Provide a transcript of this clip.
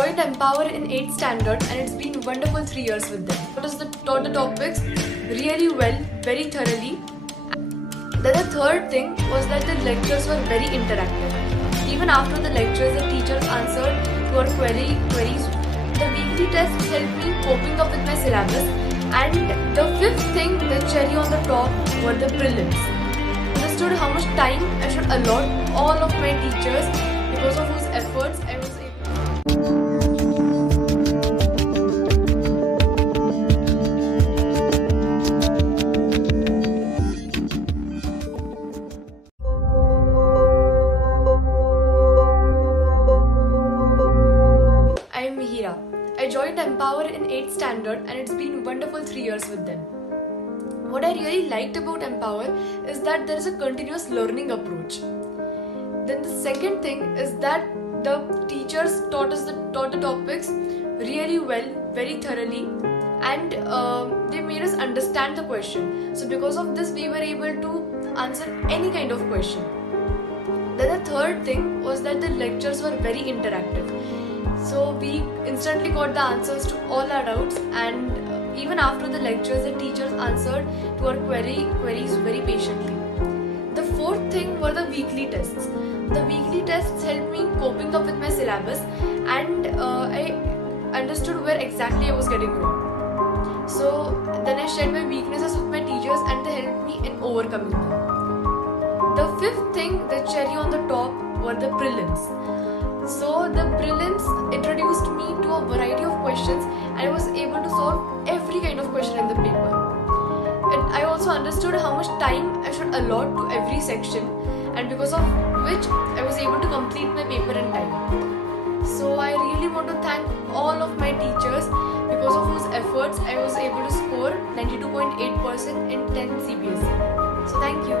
joined Empower in 8th standard and it's been wonderful 3 years with them. Taught the topics really well, very thoroughly. Then the third thing was that the lectures were very interactive. Even after the lectures, the teachers answered to our queries. The weekly tests helped me coping up with my syllabus. And the fifth thing, the cherry on the top, were the prelims. I understood how much time I should allot all of my teachers, because of whose efforts I was able. I'm Mihira. I joined Empower in 8th standard and it's been wonderful 3 years with them. What I really liked about Empower is that there is a continuous learning approach. Then the second thing is that the teachers taught the topics really well, very thoroughly, and they made us understand the question. So because of this, we were able to answer any kind of question. Then the third thing was that the lectures were very interactive. So we instantly got the answers to all our doubts, and even after the lectures, the teachers answered to our queries very patiently. The fourth thing were the weekly tests. The weekly tests helped me coping up with my syllabus, and I understood where exactly I was getting wrong. So then I shared my weaknesses with my teachers and they helped me in overcoming them. The fifth thing, the cherry on the top, were the prelims. So the prelims introduced me to a variety of questions and I was able to solve every kind of question in the paper. And I also understood how much time I should allot to every section, and because of which I was able to complete my paper in time. So I really want to thank all of my teachers, because of whose efforts I was able to score 92.8% in 10th CBSE. So thank you.